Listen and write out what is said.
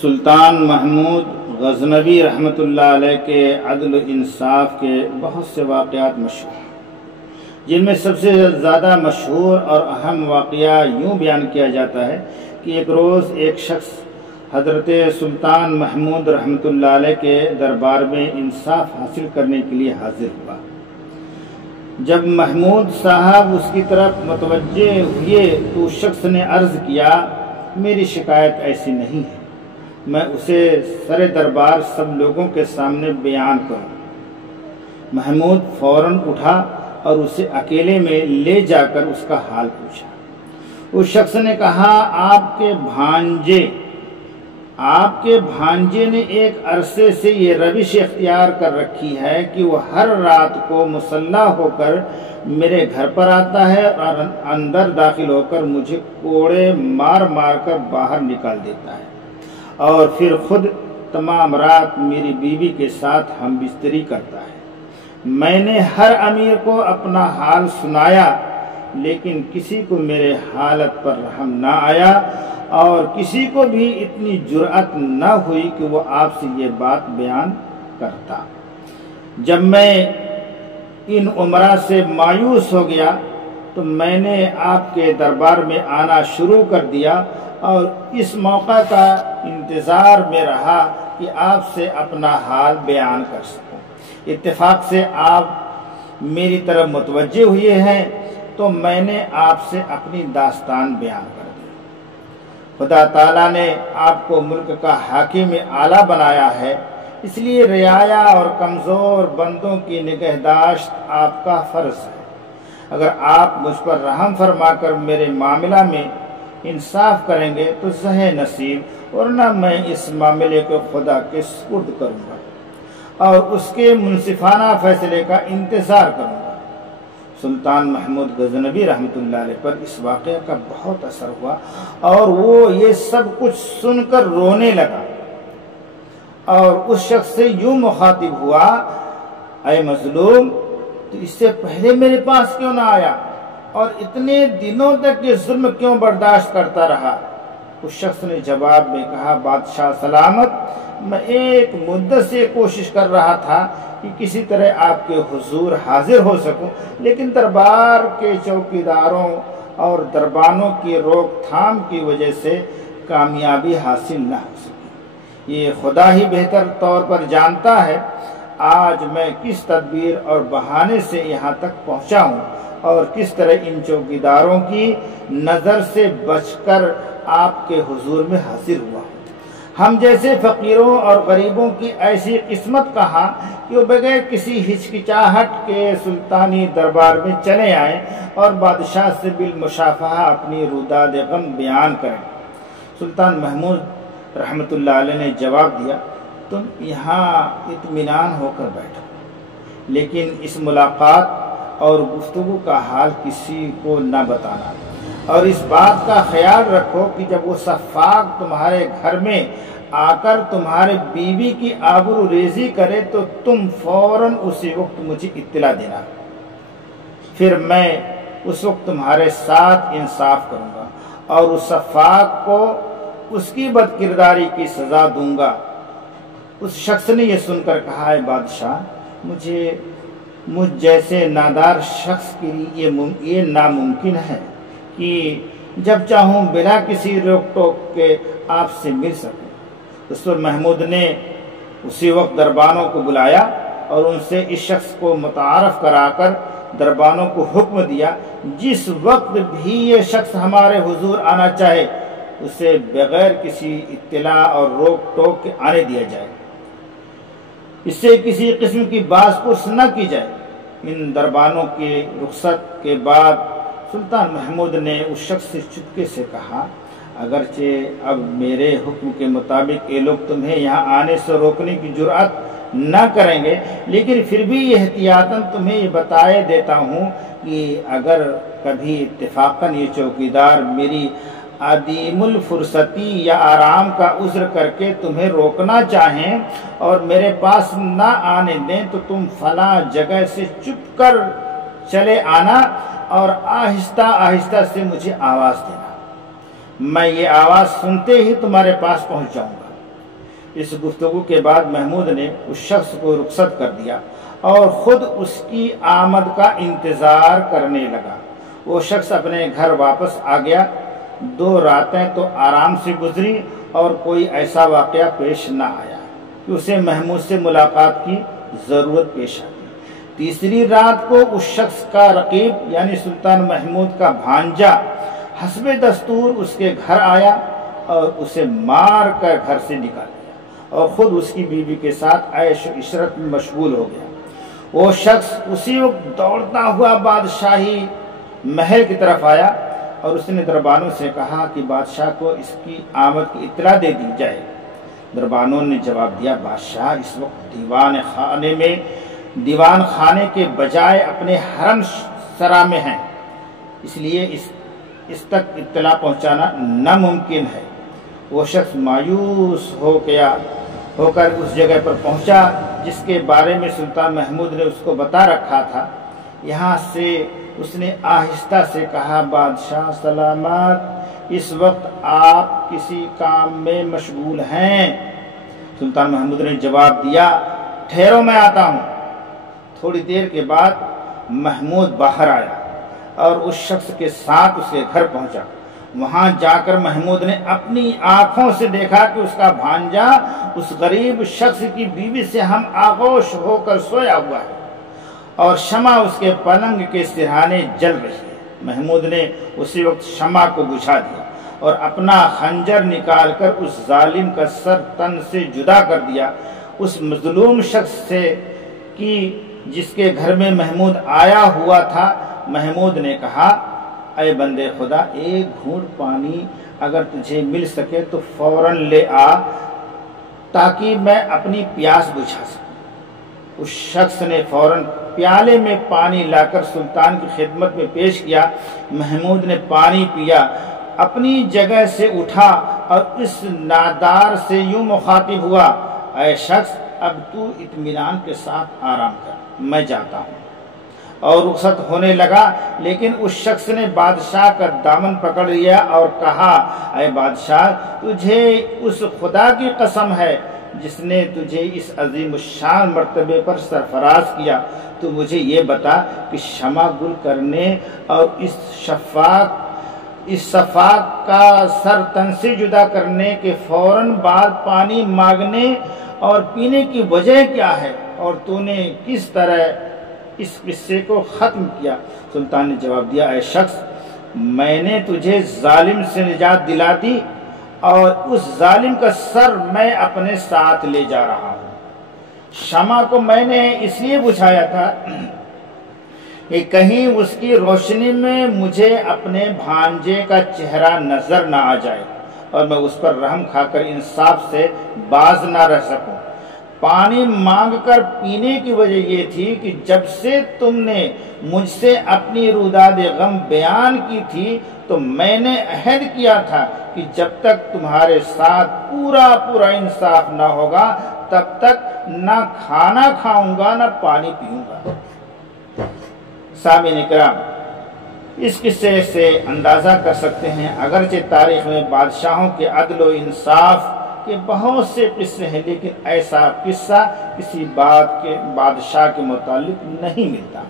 سلطان محمود غزنوی رحمۃ اللہ علیہ کے عدل و انصاف کے بہت سے واقعات مشہور ہیں، جن میں سب سے زیادہ مشہور اور اہم واقعہ یوں بیان کیا جاتا ہے کہ ایک روز ایک شخص حضرت سلطان محمود رحمۃ اللہ علیہ کے دربار میں انصاف حاصل کرنے کے لیے حاضر ہوا۔ جب محمود صاحب اس کی طرف متوجہ ہوئے تو اس شخص نے عرض کیا، میری شکایت ایسی نہیں ہے، میں اسے سر دربار سب لوگوں کے سامنے بیان کروں۔ محمود فوراً اٹھا اور اسے اکیلے میں لے جا کر اس کا حال پوچھا۔ اس شخص نے کہا، آپ کے بھانجے نے ایک عرصے سے یہ روش اختیار کر رکھی ہے کہ وہ ہر رات کو مسلح ہو کر میرے گھر پر آتا ہے اور اندر داخل ہو کر مجھے کوڑے مار مار کر باہر نکال دیتا ہے، اور پھر خود تمام رات میری بیوی کے ساتھ ہم بستری کرتا ہے۔ میں نے ہر امیر کو اپنا حال سنایا، لیکن کسی کو میرے حالت پر رحم نہ آیا اور کسی کو بھی اتنی جرأت نہ ہوئی کہ وہ آپ سے یہ بات بیان کرتا۔ جب میں ان امراء سے مایوس ہو گیا تو میں نے آپ کے دربار میں آنا شروع کر دیا اور اس موقع کا انتظار میں رہا کہ آپ سے اپنا حال بیان کر سکوں۔ اتفاق سے آپ میری طرف متوجہ ہوئے ہیں تو میں نے آپ سے اپنی داستان بیان کر دی۔ خدا تعالیٰ نے آپ کو ملک کا حاکم اعلیٰ بنایا ہے، اس لیے رعایا اور کمزور بندوں کی نگہداشت آپ کا فرض ہے۔ اگر آپ مجھ پر رحم فرما کر میرے معاملہ میں انصاف کریں گے تو سہ نصیب، ورنہ میں اس معاملے کو خدا کے سپرد کروں گا اور اس کے منصفانہ فیصلے کا انتظار کروں گا۔ سلطان محمود غزنوی رحمۃ اللہ علیہ پر اس واقعہ کا بہت اثر ہوا اور وہ یہ سب کچھ سن کر رونے لگا اور اس شخص سے یوں مخاطب ہوا، اے مظلوم، تو اس سے پہلے میرے پاس کیوں نہ آیا اور اتنے دنوں تک یہ ظلم کیوں برداشت کرتا رہا؟ اس شخص نے جواب میں کہا، بادشاہ سلامت، میں ایک مدت سے کوشش کر رہا تھا کہ کسی طرح آپ کے حضور حاضر ہو سکوں، لیکن دربار کے چوکیداروں اور دربانوں کی روک تھام کی وجہ سے کامیابی حاصل نہ ہو سکی۔ یہ خدا ہی بہتر طور پر جانتا ہے آج میں کس تدبیر اور بہانے سے یہاں تک پہنچا ہوں اور کس طرح ان چوکیداروں کی نظر سے بچ کر آپ کے حضور میں حاضر ہوا ہوں۔ ہم جیسے فقیروں اور غریبوں کی ایسی قسمت کہاں کہ وہ بغیر کسی ہچکچاہٹ کے سلطانی دربار میں چلے آئیں اور بادشاہ سے بالمشافہہ اپنی روداد غم بیان کریں۔ سلطان محمود رحمۃ اللہ علیہ نے جواب دیا، تم یہاں اطمینان ہو کر بیٹھو، لیکن اس ملاقات اور گفتگو کا حال کسی کو نہ بتانا، اور اس بات کا خیال رکھو کہ جب وہ سفاک تمہارے گھر میں آ کر تمہارے بیوی کی آبرو ریزی کرے تو تم فوراً اسی وقت مجھے اطلاع دینا، پھر میں اس وقت تمہارے ساتھ انصاف کروں گا اور اس سفاک کو اس کی بد کرداری کی سزا دوں گا۔ اس شخص نے یہ سن کر کہا، اے بادشاہ، مجھ جیسے نادار شخص کے لیے یہ ناممکن ہے کہ جب چاہوں بلا کسی روک ٹوک کے آپ سے مل سکوں۔ اس پر محمود نے اسی وقت دربانوں کو بلایا اور ان سے اس شخص کو متعارف کرا کر دربانوں کو حکم دیا، جس وقت بھی یہ شخص ہمارے حضور آنا چاہے اسے بغیر کسی اطلاع اور روک ٹوک کے آنے دیا جائے، اس سے کسی قسم کی باز پرس نہ کی جائے۔ ان دربانوں کی رخصت کے بعد سلطان محمود نے اس شخص سے چپکے سے کہا، اگرچہ اب میرے حکم کے مطابق یہ لوگ تمہیں یہاں آنے سے روکنے کی جرأت نہ کریں گے، لیکن پھر بھی احتیاطاً تمہیں یہ بتائے دیتا ہوں کہ اگر کبھی اتفاقاً یہ چوکیدار میری عدیم الفرصتی یا آرام کا عذر کر کے تمہیں روکنا چاہیں اور میرے پاس نہ آنے دیں تو تم فلاں جگہ سے چپ کر چلے آنا اور آہستہ آہستہ سے مجھے آواز دینا، میں یہ آواز سنتے ہی تمہارے پاس پہنچ جاؤں گا۔ اس گفتگو کے بعد محمود نے اس شخص کو رخصت کر دیا اور خود اس کی آمد کا انتظار کرنے لگا۔ وہ شخص اپنے گھر واپس آ گیا۔ 2 راتیں تو آرام سے گزری اور کوئی ایسا واقعہ پیش نہ آیا کہ اسے محمود سے ملاقات کی ضرورت پیش آئی۔ تیسری رات کو اس شخص کا رقیب یعنی سلطان محمود کا بھانجا حسب دستور اس کے گھر آیا اور اسے مار کر گھر سے نکال دیا اور خود اس کی بیوی کے ساتھ عیش و عشرت میں مشغول ہو گیا۔ وہ شخص اسی وقت دوڑتا ہوا بادشاہی محل کی طرف آیا اور اس نے دربانوں سے کہا کہ بادشاہ کو اس کی آمد کی اطلاع دے دی جائے۔ دربانوں نے جواب دیا، بادشاہ اس وقت دیوان خانے کے بجائے اپنے حرم سرا میں ہیں، اس لیے اس تک اطلاع پہنچانا ناممکن ہے۔ وہ شخص مایوس ہو کر اس جگہ پر پہنچا جس کے بارے میں سلطان محمود نے اس کو بتا رکھا تھا۔ یہاں سے اس نے آہستہ سے کہا، بادشاہ سلامت، اس وقت آپ کسی کام میں مشغول ہیں؟ سلطان محمود نے جواب دیا، ٹھہرو میں آتا ہوں۔ تھوڑی دیر کے بعد محمود باہر آیا اور اس شخص کے ساتھ اس کے گھر پہنچا۔ وہاں جا کر محمود نے اپنی آنکھوں سے دیکھا کہ اس کا بھانجا اس غریب شخص کی بیوی سے ہم آغوش ہو کر سویا ہوا ہے اور شمع اس کے پلنگ کے سرہانے جل رہی ہے۔ محمود نے اسی وقت شمع کو بجھا دیا اور اپنا خنجر نکال کر اس ظالم کا سر تن سے جدا کر دیا۔ اس مظلوم شخص سے جس کے گھر میں محمود آیا ہوا تھا، محمود نے کہا، اے بندے خدا، ایک گھونٹ پانی اگر تجھے مل سکے تو فوراً لے آ تاکہ میں اپنی پیاس بجھا سکوں۔ اس شخص نے فوراً پیالے میں پانی لا کر سلطان کی خدمت میں پیش کیا۔ محمود نے پانی پیا، اپنی جگہ سے اٹھا اور اس نادار سے یوں مخاطب ہوا، اے شخص، اب تو اطمینان کے ساتھ آرام کر، میں جاتا ہوں۔ اور رخصت ہونے لگا، لیکن اس شخص نے بادشاہ کا دامن پکڑ لیا اور کہا، اے بادشاہ، تجھے اس خدا کی قسم ہے جس نے تجھے اس عظیم الشان مرتبے پر سرفراز کیا، تو مجھے یہ بتا کہ شمع گل کرنے اور اس صفاق کا سر تن سے جدا کرنے کے فوراً بعد پانی مانگنے اور پینے کی وجہ کیا ہے، اور تو نے کس طرح اس قصے کو ختم کیا؟ سلطان نے جواب دیا، اے شخص، میں نے تجھے ظالم سے نجات دلا دی اور اس ظالم کا سر میں اپنے ساتھ لے جا رہا ہوں۔ شمع کو میں نے اس لیے بجھایا تھا کہ کہیں اس کی روشنی میں مجھے اپنے بھانجے کا چہرہ نظر نہ آ جائے اور میں اس پر رحم کھا کر انصاف سے باز نہ رہ سکوں۔ پانی مانگ کر پینے کی وجہ یہ تھی کہ جب سے تم نے مجھ سے اپنی روداد غم بیان کی تھی تو میں نے عہد کیا تھا کہ جب تک تمہارے ساتھ پورا انصاف نہ ہوگا تب تک نہ کھانا کھاؤں گا نہ پانی پیوں گا۔ سامعین کرام، اس قصے سے اندازہ کر سکتے ہیں اگرچہ تاریخ میں بادشاہوں کے عدل و انصاف کے بہت سے قصے ہیں، لیکن ایسا قصہ کسی بادشاہ کے متعلق نہیں ملتا۔